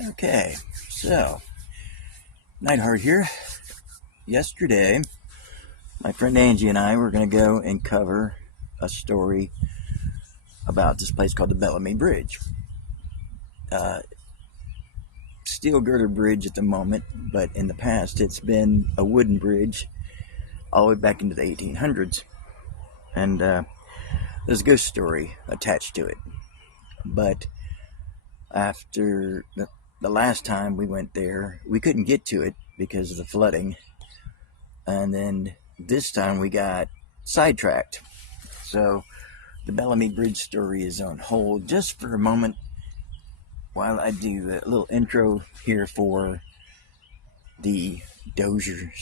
Okay, so Nightheart here. Yesterday, my friend Angie and I were going to go and cover a story about this place called the Bellamy Bridge. Uh, Steel girder bridge at the moment, but in the past it's been a wooden bridge all the way back into the 1800s. And there's a ghost story attached to it. But after the last time we went there, we couldn't get to it because of the flooding. And then this time we got sidetracked. So the Bellamy Bridge story is on hold just for a moment while I do a little intro here for the Dozier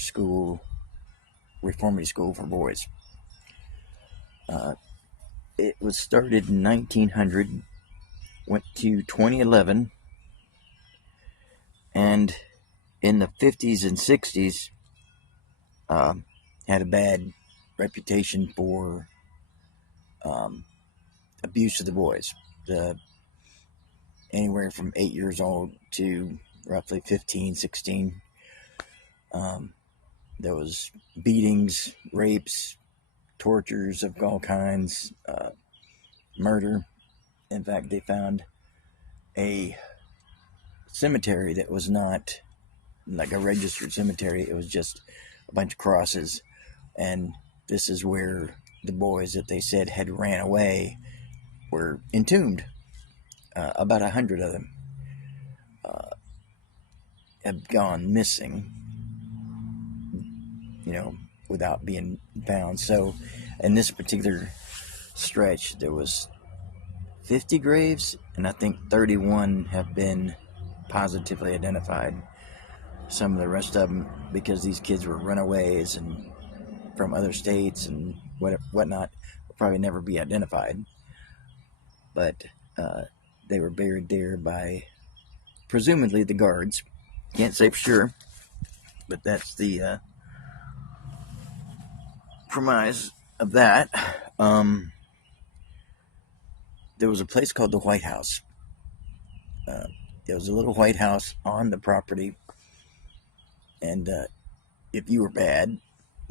Reformitory School for Boys. It was started in 1900, went to 2011, and in the 50s and 60s had a bad reputation for abuse of the boys. Anywhere from 8 years old to roughly 15, 16. There was beatings, rapes, tortures of all kinds, murder. In fact, they found a cemetery that was not like a registered cemetery. It was just a bunch of crosses. And this is where the boys that they said had ran away were entombed. About 100 of them have gone missing, without being found. So in this particular stretch, there was 50 graves, and I think 31 have been positively identified. Some of the rest of them, because these kids were runaways and from other states and whatnot, will probably never be identified. But they were buried there by presumably the guards. Can't say for sure, but that's the premise of that. There was a place called the White House. There was a little White House on the property, and if you were bad,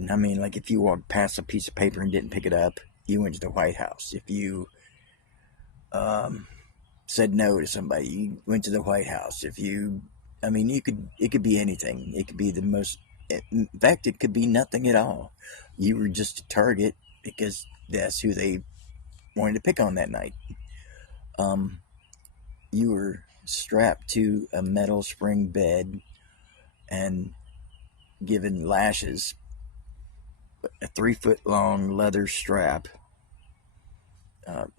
I mean, like if you walked past a piece of paper and didn't pick it up, you went to the White House. If you said no to somebody, you went to the White House. It could be anything. It could be the most. In fact, it could be nothing at all. You were just a target because that's who they wanted to pick on that night. You were strapped to a metal spring bed and given lashes, a 3-foot long leather strap.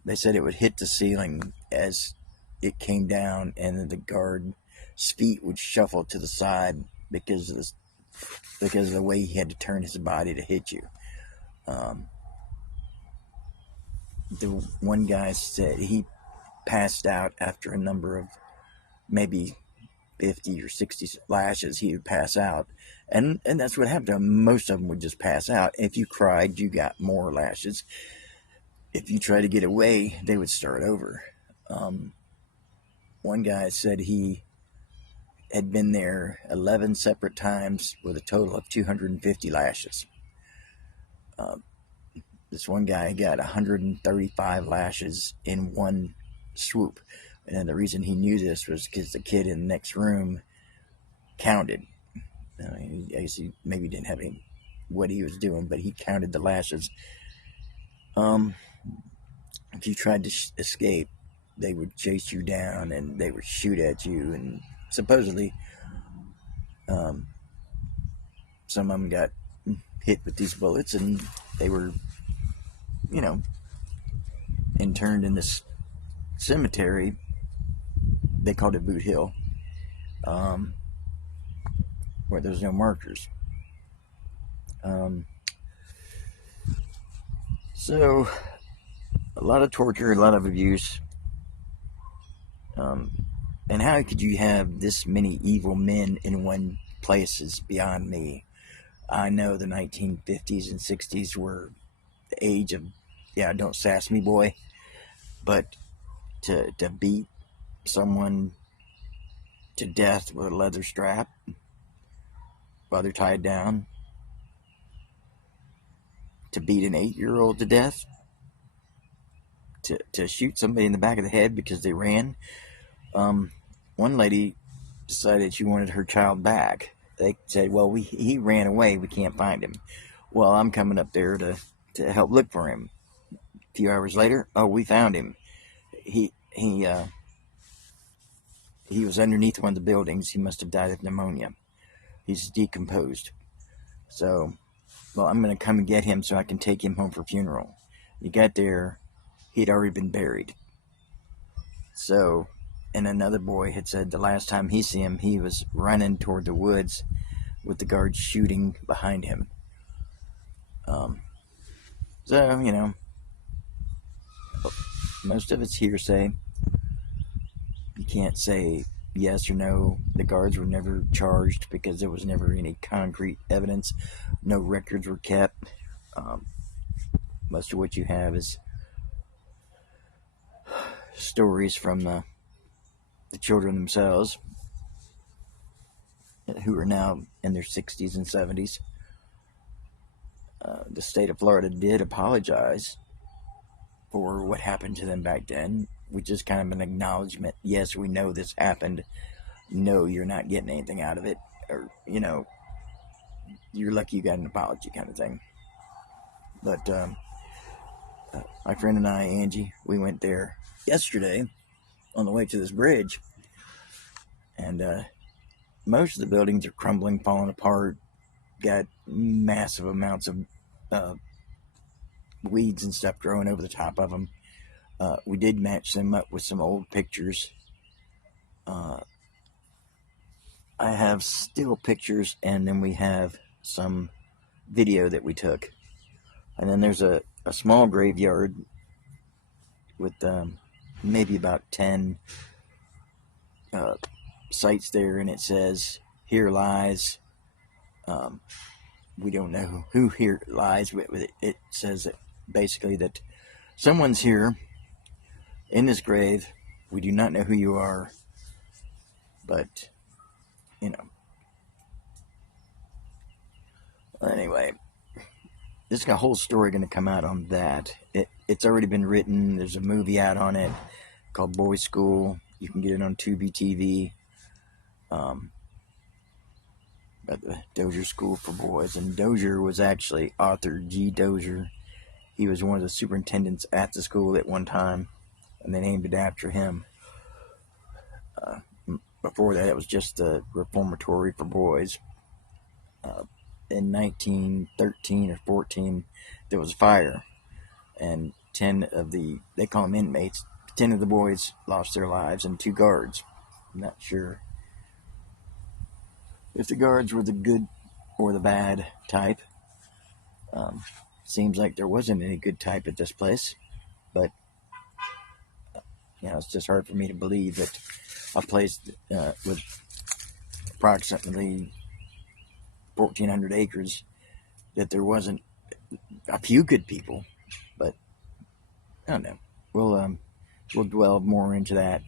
They said it would hit the ceiling as it came down, and the guard's feet would shuffle to the side because of the way he had to turn his body to hit you. The one guy said he passed out after a number of maybe 50 or 60 lashes. He would pass out, and that's what happened to him. Most of them would just pass out. If you cried, you got more lashes. If you tried to get away, they would start over. One guy said he had been there 11 separate times with a total of 250 lashes. This one guy got 135 lashes in one swoop. And the reason he knew this was because the kid in the next room counted. I guess he maybe didn't have any what he was doing, but he counted the lashes. If you tried to escape, they would chase you down and they would shoot at you. And supposedly, some of them got hit with these bullets, and they were, interned in this cemetery. They called it Boot Hill, where there's no markers. So, a lot of torture, a lot of abuse. And how could you have this many evil men in one place is beyond me. I know the 1950s and 60s were the age of, don't sass me, boy. But to beat someone to death with a leather strap while they're tied down, to beat an 8-year-old to death, to shoot somebody in the back of the head because they ran. One lady decided she wanted her child back. They said, well, he ran away, we can't find him. Well, I'm coming up there to help look for him. A few hours later, oh, we found him. He was underneath one of the buildings. He must have died of pneumonia. He's decomposed. So, well, I'm going to come and get him so I can take him home for funeral. He got there, he'd already been buried. So, and another boy had said the last time he see him, he was running toward the woods with the guards shooting behind him. So, you know, most of it's hearsay. You can't say yes or no. The guards were never charged because there was never any concrete evidence. No records were kept. Most of what you have is stories from the children themselves, who are now in their 60s and 70s. The state of Florida did apologize for what happened to them back then, which is kind of an acknowledgement. Yes, we know this happened. No, you're not getting anything out of it. Or, you know, you're lucky you got an apology kind of thing. But my friend and I, Angie, we went there yesterday on the way to this bridge. And most of the buildings are crumbling, falling apart, got massive amounts of weeds and stuff growing over the top of them. We did match them up with some old pictures. I have still pictures, and then we have some video that we took. And then there's a small graveyard with maybe about 10 sites there, and it says, "Here lies." We don't know who here lies. It says that basically that someone's here in this grave. We do not know who you are, but you know. Anyway, there's a whole story going to come out on that. It's already been written. There's a movie out on it called Boys School. You can get it on Tubi TV. At the Dozier School for Boys. And Dozier was actually Arthur G. Dozier. He was one of the superintendents at the school at one time, and they named it after him. Before that, it was just the Reformitory for Boys. In 1913 or 14, there was a fire, and 10 of they call them inmates, 10 of the boys lost their lives, and 2 guards. I'm not sure if the guards were the good or the bad type. Seems like there wasn't any good type at this place, but it's just hard for me to believe that a place with approximately 1,400 acres, that there wasn't a few good people. But I don't know. We'll delve more into that.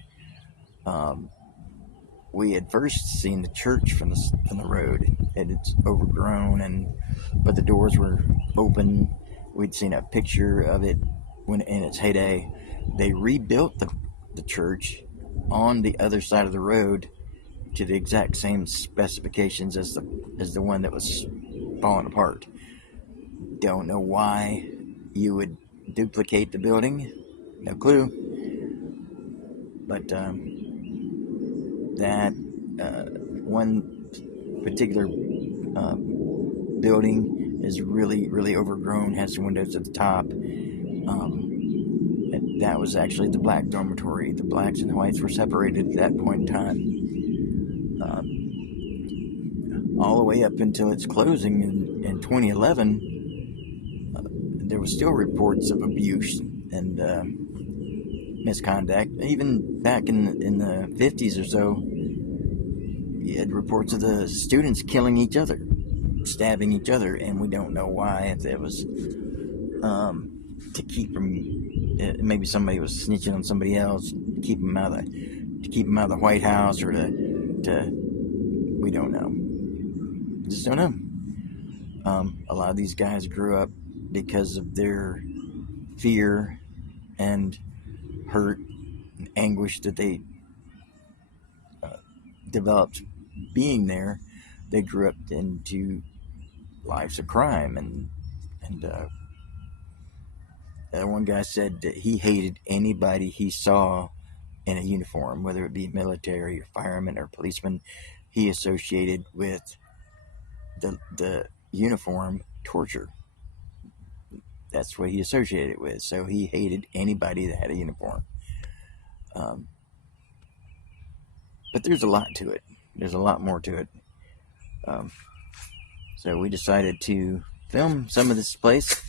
We had first seen the church from the road, and it's overgrown, but the doors were open. We'd seen a picture of it when in its heyday. They rebuilt the church on the other side of the road to the exact same specifications as the one that was falling apart. Don't know why you would duplicate the building. No clue. But that one particular building is really, really overgrown, has some windows at the top. That was actually the black dormitory. The blacks and the whites were separated at that point in time. All the way up until its closing in 2011, there was still reports of abuse and misconduct. Even back in the 50s or so, you had reports of the students killing each other, stabbing each other, and we don't know why. If it was to keep from, maybe somebody was snitching on somebody else, to keep them out of the White House, or to we don't know. We just don't know. A lot of these guys grew up because of their fear and hurt and anguish that they developed being there. They grew up into lives of crime, and one guy said that he hated anybody he saw in a uniform, whether it be military or fireman or policeman. He associated with the uniform torture. That's what he associated with. So he hated anybody that had a uniform. But there's a lot to it. There's a lot more to it. So we decided to film some of this place.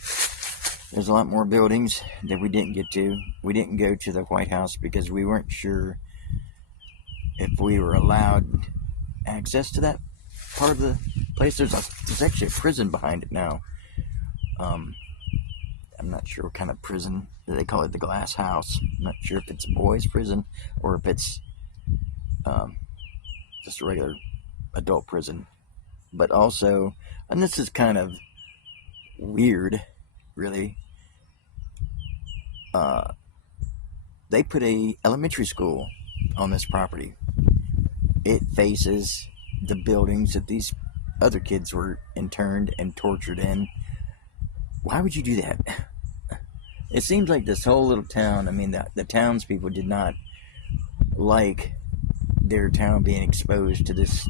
There's a lot more buildings that we didn't get to. We didn't go to the White House because we weren't sure if we were allowed access to that part of the place. There's actually a prison behind it now. I'm not sure what kind of prison. They call it the Glass House. I'm not sure if it's a boys' prison or if it's just a regular adult prison. But also, and this is kind of weird, really, they put a elementary school on this property. It faces the buildings that these other kids were interned and tortured in. Why would you do that? It seems like this whole little town, I mean, the townspeople did not like their town being exposed to this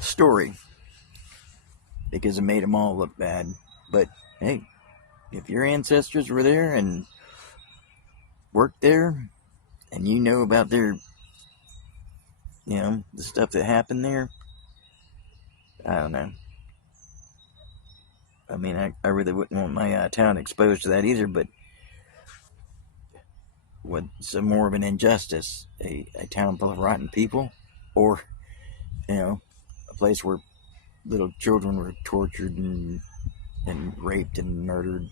story, because it made them all look bad. But hey, if your ancestors were there and worked there, and you know about their, the stuff that happened there, I don't know. I mean, I really wouldn't want my town exposed to that either, but what's more of an injustice? A town full of rotten people, or, a place where little children were tortured and raped and murdered,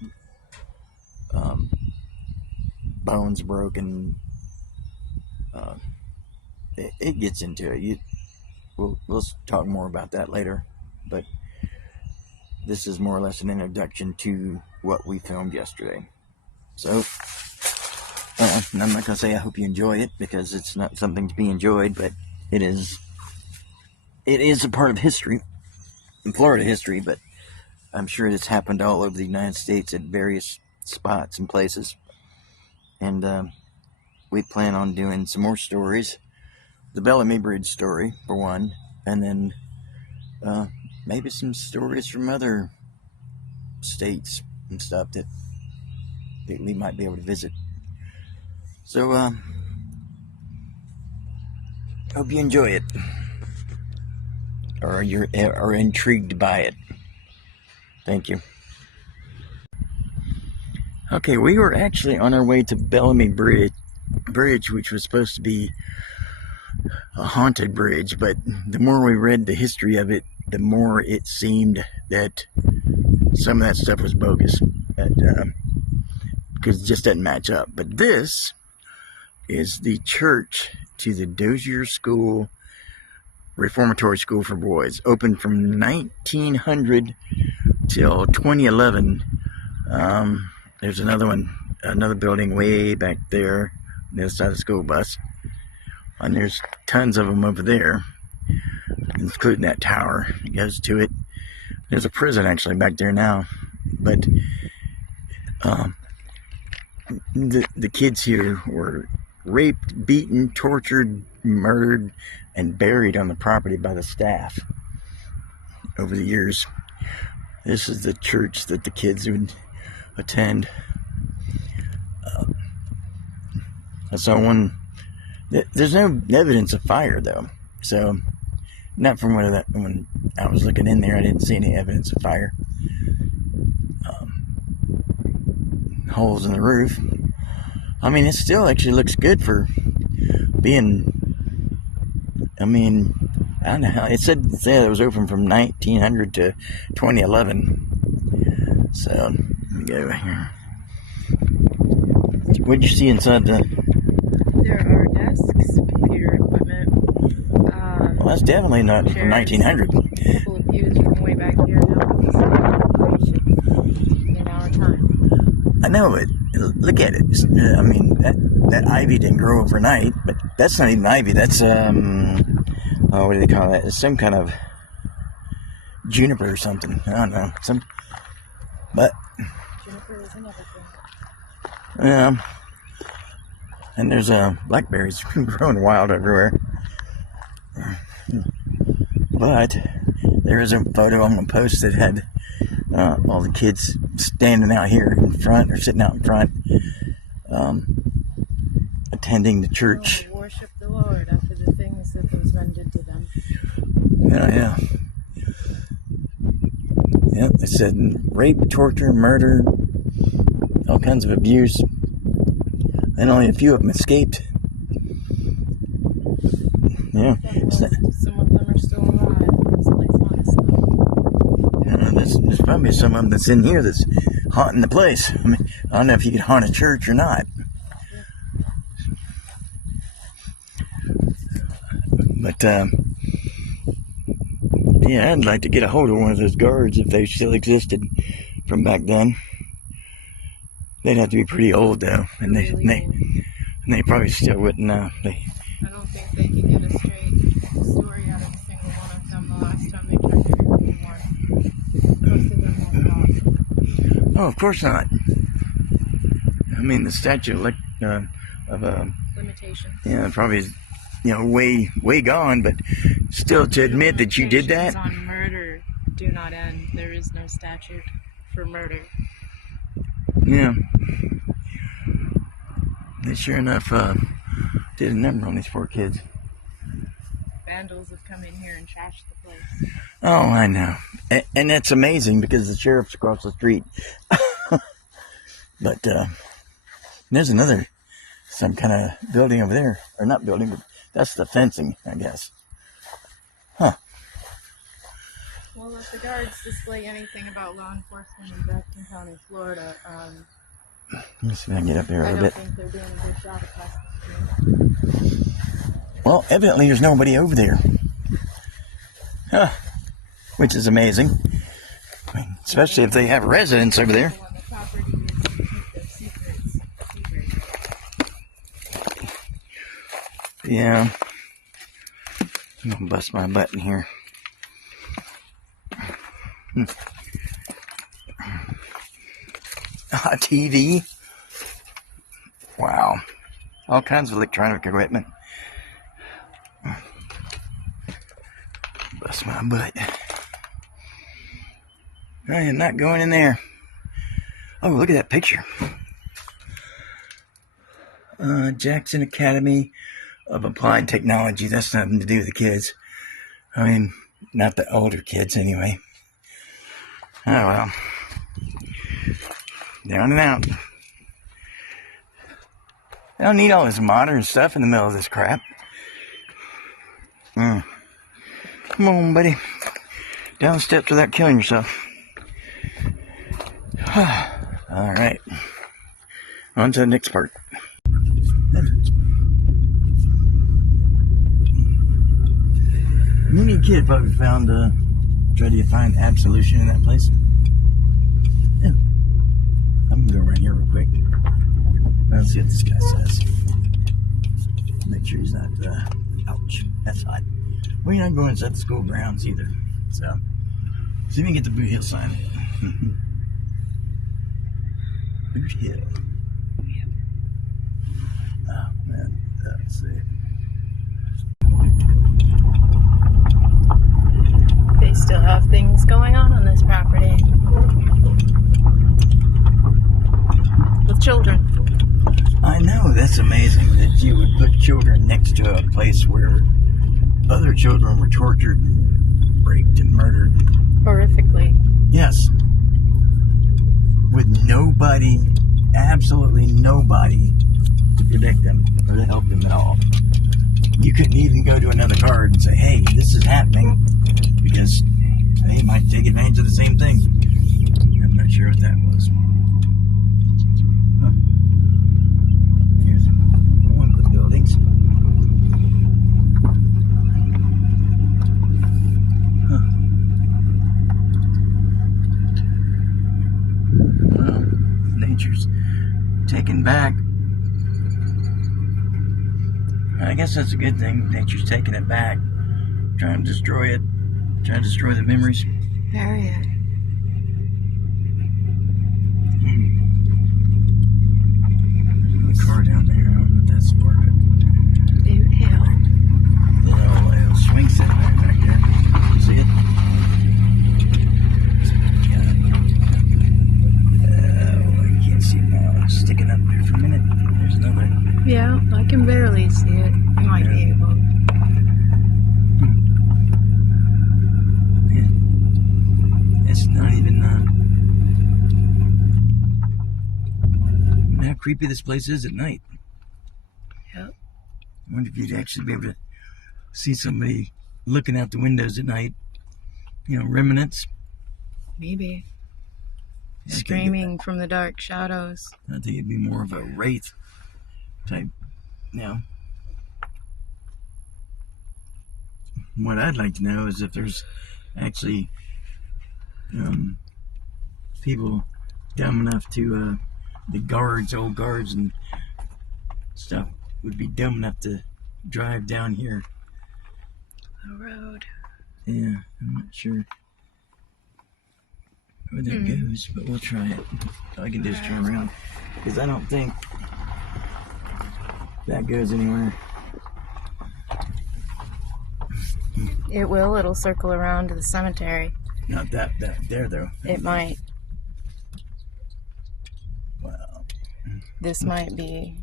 bones broken. It gets into it. We'll talk more about that later, but this is more or less an introduction to what we filmed yesterday. So, I'm not going to say I hope you enjoy it, because it's not something to be enjoyed, but it is a part of history, in Florida history, but I'm sure it's happened all over the United States at various spots and places. And we plan on doing some more stories. The Bellamy Bridge story, for one, and then maybe some stories from other states and stuff that we might be able to visit. So, hope you enjoy it, or are intrigued by it. Thank you. Okay, we were actually on our way to Bellamy Bridge, which was supposed to be a haunted bridge, but the more we read the history of it, the more it seemed that some of that stuff was bogus, because it just doesn't match up. But this is the church to the Dozier Reformitory School for Boys, opened from 1900 till 2011. There's another building way back there on the other side of the school bus, and there's tons of them over there, including that tower that goes to it. There's a prison actually back there now, but the kids here were raped, beaten, tortured, murdered, and buried on the property by the staff over the years. This is the church that the kids would attend. I saw one. There's no evidence of fire, though, so not from when I was looking in there. I didn't see any evidence of fire. Holes in the roof. I mean, it still actually looks good for being. I mean, I don't know how it said it was open from 1900 to 2011. So let me go over here. What'd you see inside the... There are desks, computer equipment. Well, that's definitely not from 1900. Full of views from way back here. Now it's in our time. I know it. Look at it. I mean, that ivy didn't grow overnight, but that's not even ivy. That's what do they call that? It's some kind of juniper or something. I don't know. But Juniper is another thing. yeah. And there's blackberries growing wild everywhere. But there is a photo I'm going to post that had all the kids standing out here in front, or sitting out in front, attending the church. Oh, worship the Lord after the things that those men did to them. Yeah. Yeah, they said rape, torture, murder, all kinds of abuse. And only a few of them escaped. Yeah. Some of them are still alive. There's probably some of them that's in here that's haunting the place. I mean, I don't know if you can haunt a church or not. But, yeah, I'd like to get a hold of one of those guards if they still existed from back then. They'd have to be pretty old, though, and they probably still wouldn't. I don't think they can get a straight story out of a single one of them the last time they tried to record one. Most of them won't talk. Oh, of course not. I mean, the statute of Limitations. Yeah, probably, way gone. But still, to admit that you did that. On murder do not end. There is no statute for murder. Yeah. They sure enough did a number on these poor kids. Vandals have come in here and trashed the place. Oh, I know. And that's amazing because the sheriff's across the street. But there's some kind of building over there. Or not building, but that's the fencing, I guess. Huh. Well, if the guards display anything about law enforcement in Jackson County, Florida, let me see if I can get up there a little bit. I don't think they're doing a good job across the street. Well, evidently there's nobody over there. Huh. Which is amazing. I mean, especially if they have residents over there. Yeah. I'm gonna bust my button here. TV. Wow. All kinds of electronic equipment. Bust my butt. I am not going in there. Oh, look at that picture. Jackson Academy of Applied Technology. That's nothing to do with the kids. I mean, not the older kids anyway. Oh well. Down and out. I don't need all this modern stuff in the middle of this crap. Come on, buddy. Down the steps without killing yourself. Alright. On to the next part. Many kid probably found, tried to find absolution in that place. Yeah. I'm gonna go right here real quick. Let's see what this guy says. Make sure he's not, ouch, that's hot. Well, you're not going inside the school grounds either. So, see if you can get the Boot Hill sign. Boot Hill. Oh, man, let's see. They still have things going on this property. With children. I know, that's amazing that you would put children next to a place where other children were tortured and raped and murdered. Horrifically. Yes. With nobody, absolutely nobody to protect them or to help them at all. You couldn't even go to another guard and say, hey, this is happening, because they might take advantage of the same thing. I'm not sure what that was. Huh. taken back. I guess that's a good thing. Nature's taking it back, trying to destroy it, trying to destroy the memories. Bury it. The car down there, I don't know if that's part of it. Boot Hill. Little swing set back there. See it? I can't see it now. It's sticking up there for a minute. There's another. Yeah, I can barely see it. You might be able. Yeah. It's not even how creepy this place is at night. Yep. I wonder if you'd actually be able to see somebody looking out the windows at night. You know, remnants. Maybe. Yeah, Screaming from the dark shadows. I think it'd be more of a wraith type, you know. What I'd like to know is if there's actually people dumb enough to, the guards, old guards and stuff, would be dumb enough to drive down here. The road. Yeah, I'm not sure where that goes, but we'll try it. So I can just turn around, because I don't think that goes anywhere. It will. It'll circle around to the cemetery. Not that there, though. It might. Wow. This might be.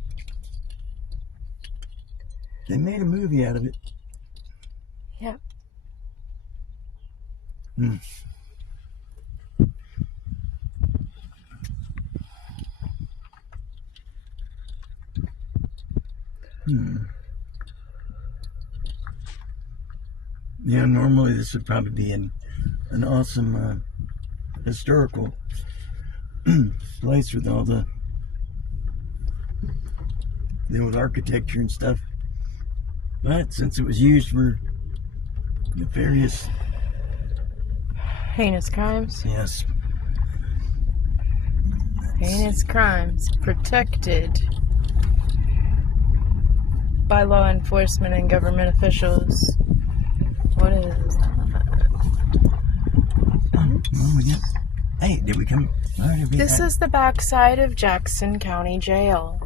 They made a movie out of it. Yep. Hmm. Yeah, normally this would probably be an awesome historical place with all the old architecture and stuff. But since it was used for nefarious, Heinous crimes. yes, Heinous crimes protected by law enforcement and government officials. What is that? well, we got, hey, did we come? Where did we This at? is the backside of Jackson County Jail,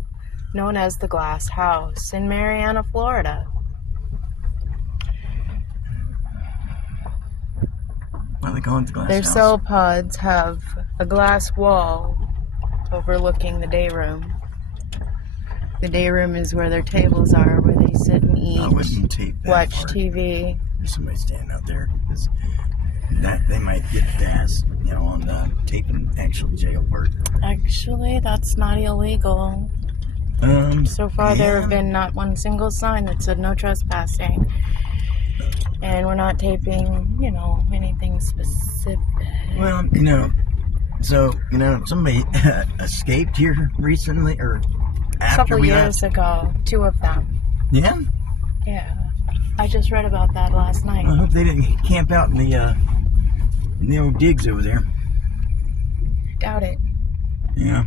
known as the Glass House in Marianna, Florida. Why they call it the Glass Their House? cell pods have a glass wall overlooking the day room. The day room is where their tables are, where they sit and eat, I wouldn't tape that watch part. TV. There's somebody standing out there. 'Cause that they might get fast, you know, on taping actual jail part. Actually, that's not illegal. So far, there yeah. have been not one single sign that said no trespassing. And we're not taping, anything specific. Well, somebody escaped here recently, or A after couple we years ago, 2 of them. Yeah? Yeah. I just read about that last night. I hope they didn't camp out in the old digs over there. Doubt it. Yeah.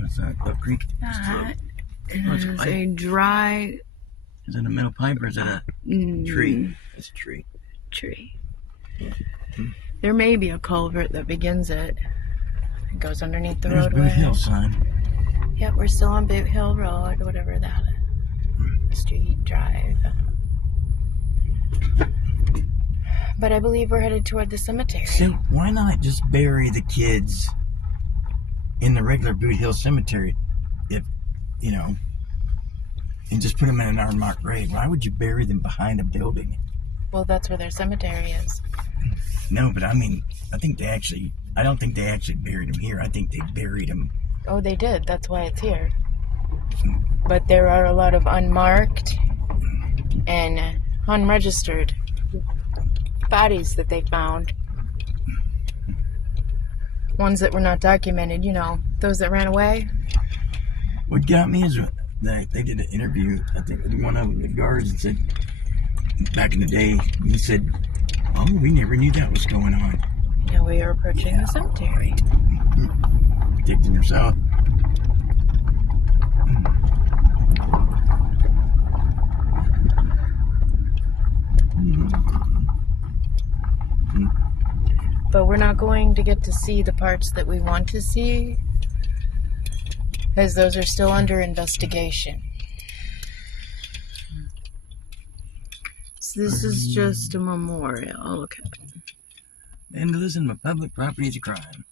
What's that? Up Creek? That It's is a a dry Is that a metal pipe or is that a tree? It's a tree. tree. There may be a culvert that begins it. It goes underneath the There's roadway. Boot Hill sign. Yep, we're still on Boot Hill Road, whatever that is. Street Drive. But I believe we're headed toward the cemetery. So why not just bury the kids in the regular Boot Hill Cemetery? If, and just put them in an unmarked grave. Why would you bury them behind a building? Well, that's where their cemetery is. No, but I mean, I don't think they actually buried them here. I think they buried them. Oh, they did. That's why it's here. But there are a lot of unmarked and unregistered bodies that they found. Ones that were not documented, those that ran away. What got me is they did an interview, I think, with one of them, the guards, and said, back in the day, he said, oh, we never knew that was going on. Yeah, we are approaching the cemetery. predicting yourself. But we're not going to get to see the parts that we want to see, as those are still under investigation. So this is just a memorial. Okay. Vandalism of public property is a crime.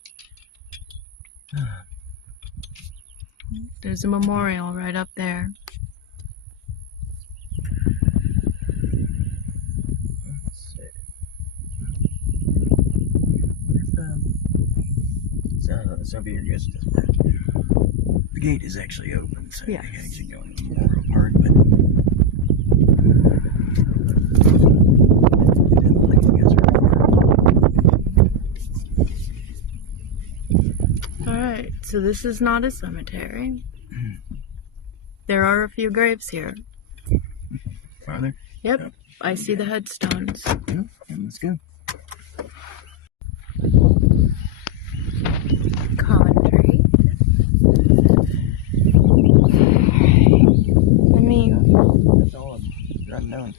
There's a memorial right up there. It's over here just the gate is actually open, so Yes. I can actually go in the memorial part, but it didn't look like you guys were. Alright, so this is not a cemetery. There are a few graves here. Are there? Yep, Yep. I see the headstones. Yeah, let's go. Commentary. I mean, That's all it's unknown.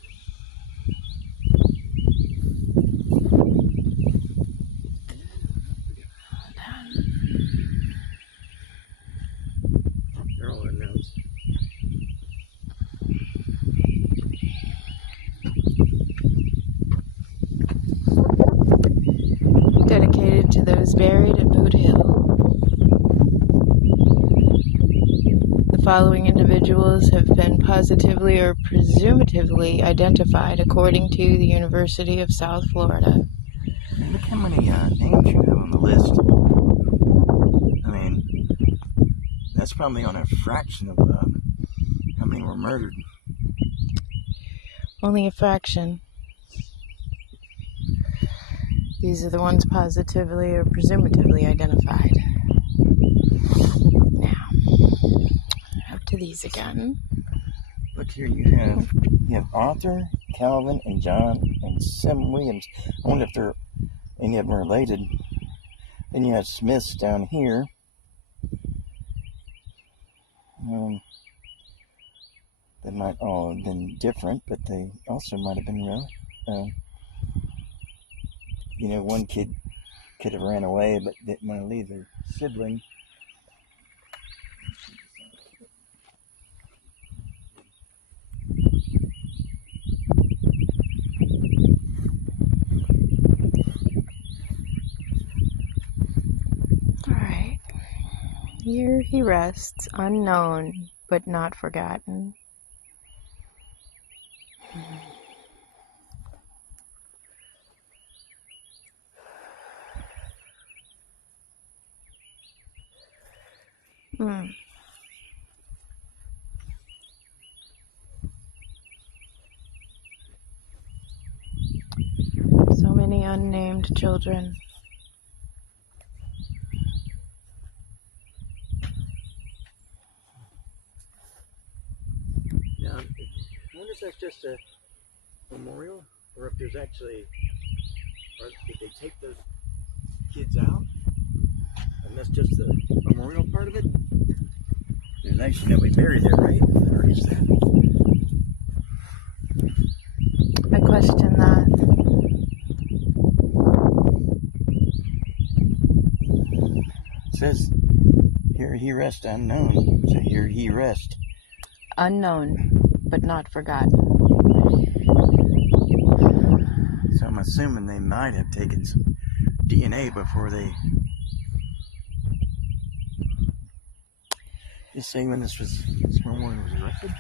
They're all unknowns. dedicated to those buried at Boot Hill. The following individuals have been positively or presumptively identified according to the University of South Florida. Look how many names you have on the list. I mean, that's probably on a fraction of how many were murdered. Only a fraction. These are the ones positively or presumptively identified. Now, up to these again. Look here, you have Arthur, Calvin, and John, and Sim Williams. I wonder if they're any of them related. Then you have Smiths down here. They might all have been different, but they also might have been real. One kid could have ran away, but didn't want to leave their sibling. Alright. Here he rests, unknown, but not forgotten. So many unnamed children. Now, I wonder if that's just a memorial, or if there's actually, or did they take those kids out, and that's just the memorial part of it? There's actually nobody buried there, right? Or is that? I question that. It says, here he rests unknown. So here he rests. Unknown, but not forgotten. So I'm assuming they might have taken some DNA before they... Just say when this memorial was erected?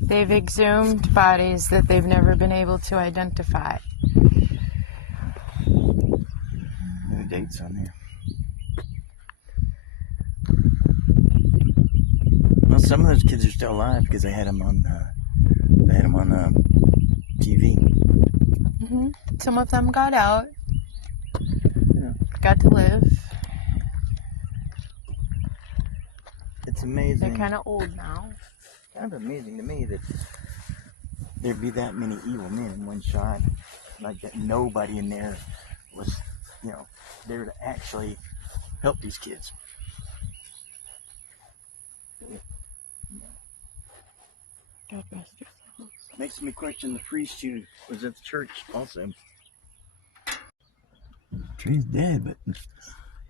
They've exhumed bodies that they've never been able to identify. No dates on there. Well, some of those kids are still alive because they had them on TV. Mm-hmm. Some of them got out, Yeah. got to live. It's amazing. They're kind of old now. Kind of amazing to me that there'd be that many evil men in one shot. Like that nobody in there was, there to actually help these kids. God rest her soul. Makes me question the priest who was at the church also. The tree's dead, but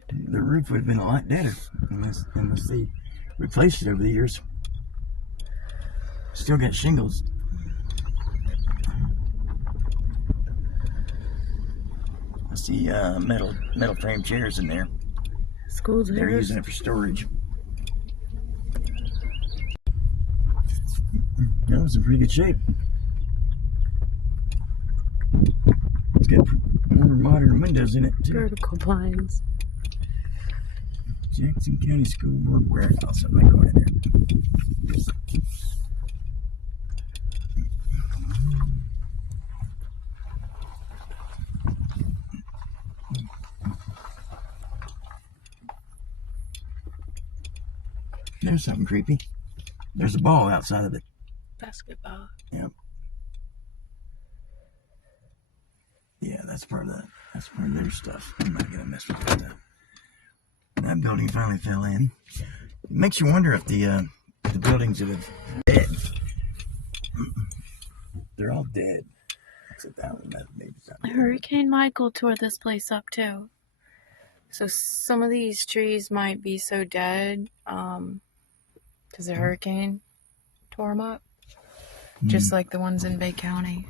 the roof would have been a lot deader unless they replaced it over the years. Still got shingles. I see metal frame chairs in there. School chairs. They're using it for storage. That was in pretty good shape. It's got more modern windows in it too. Vertical blinds. Jackson County School Board warehouse. I'm not going in there. There's something creepy. There's a ball outside of it. Basketball. Yep. Yeah, that's part of that. That's part of their stuff. I'm not gonna mess with that. That building finally fell in. It makes you wonder if the buildings that have dead. They're all dead. Except that one, maybe something. Hurricane Michael tore this place up too. So some of these trees might be so dead because the hurricane tore them up. Just like the ones in Bay County.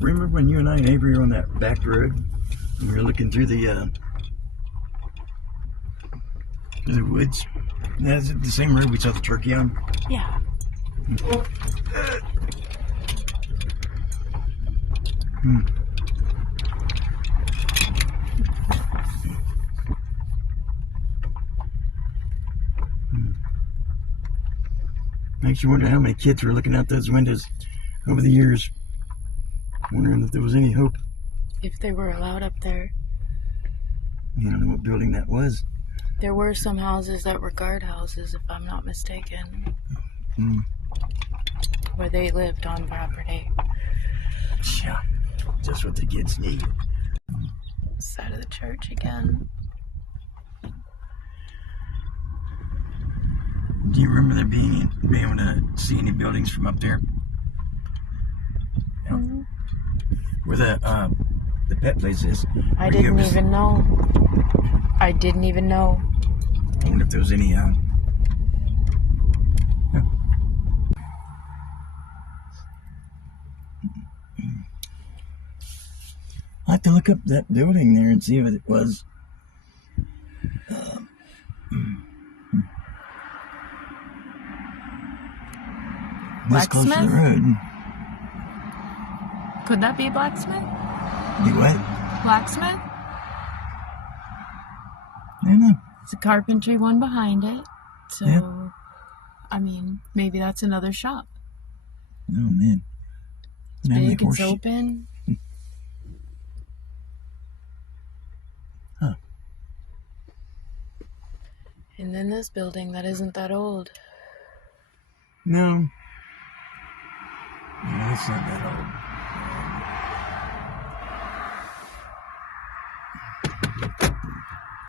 Remember when you and I and Avery were on that back road? And we were looking through the woods? Is it the same road we saw the turkey on? Yeah. Makes you wonder how many kids were looking out those windows over the years, wondering if there was any hope. If they were allowed up there. I don't know what building that was. There were some houses that were guard houses, if I'm not mistaken. Where they lived on property. Yeah, just what the kids need. Side of the church again. Do you remember there being able to see any buildings from up there? Yeah. Where the pet place is. I didn't even know. I didn't even know. I wonder if there was any yeah. I'll have to look up that building there and see what it was. This close to the road. Could that be a blacksmith? Be what? Blacksmith? I don't know. It's a carpentry one behind it. So, yeah. I mean, maybe that's another shop. Oh, man. It's big, it's open. Huh. And then this building that isn't that old. No. No, it's not that old.